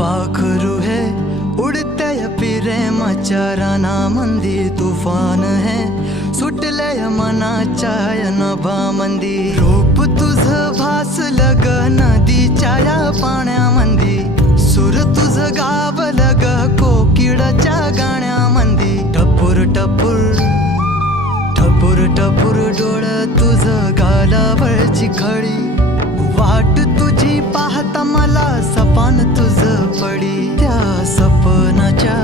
पाखरू है उडते प्रेमाच्या रानामंदी तुफान है सुटले मनाच्या नभामंदी रूप तुझं भासलं ग नदीच्या या पाण्यामंदी सुर तुझं गावलं ग कोकिळाच्या गाण्यामंदी टपूर टपूर टपूर टपूर डोळं तुझं गालावरची खडी वाट तुझी पाहता मला सपान तुझं पडी त्या सपनाच्या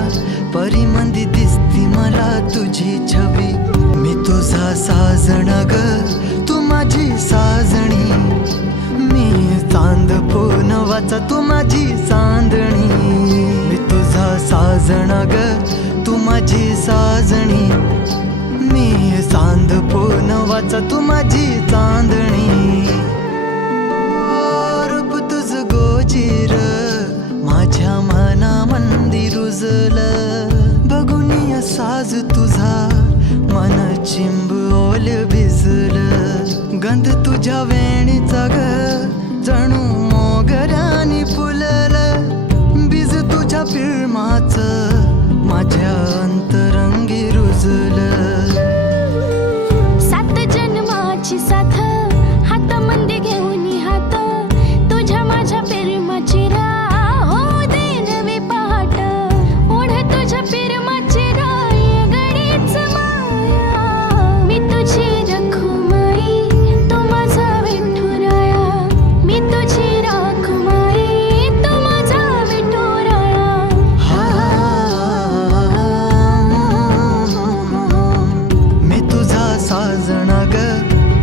परीमंदी दिसती मला तुझी छबी मी तुझा साजण ग तू माझी साजणी मी चांद पोनवाचा तू माझी चांदणी मी तुझा साजण ग तू माझी साजणी मी चांद पोनवाचा तू माझी चांदणी रूप तुझ गोजीर माझ्या मनामंदी रुजलं बघून साज तुझा मन चिंब ओल भिजलं गंध तुझ्या वेणीचा ग जणू मोगऱ्यानी फुललं बीज तुझ्या पिळमाचं माझ्या अंतरंगी रुजलं सात जन्माची साथ हातामध्ये घेऊन हात तुझ्या माझ्या प्रेमाची राह हो दे नवी पहाट ओढ तुझ्या प्रेमाची राय गडीच माया मी तुझी रखुमाई तू माझा विठुराया मी तुझी रखुमाई तू माझा विठुराया मी तुझा साजना ग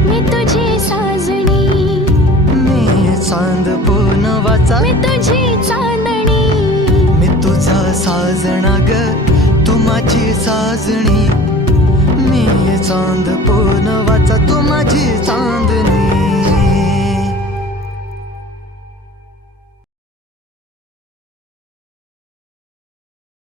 मी तुझी साजणी मी चांद पोनवाचा मी तुझी चांदणी मी तुझा साजना ग तू माझी साजणी मी चांद पोनवाचा तू माझी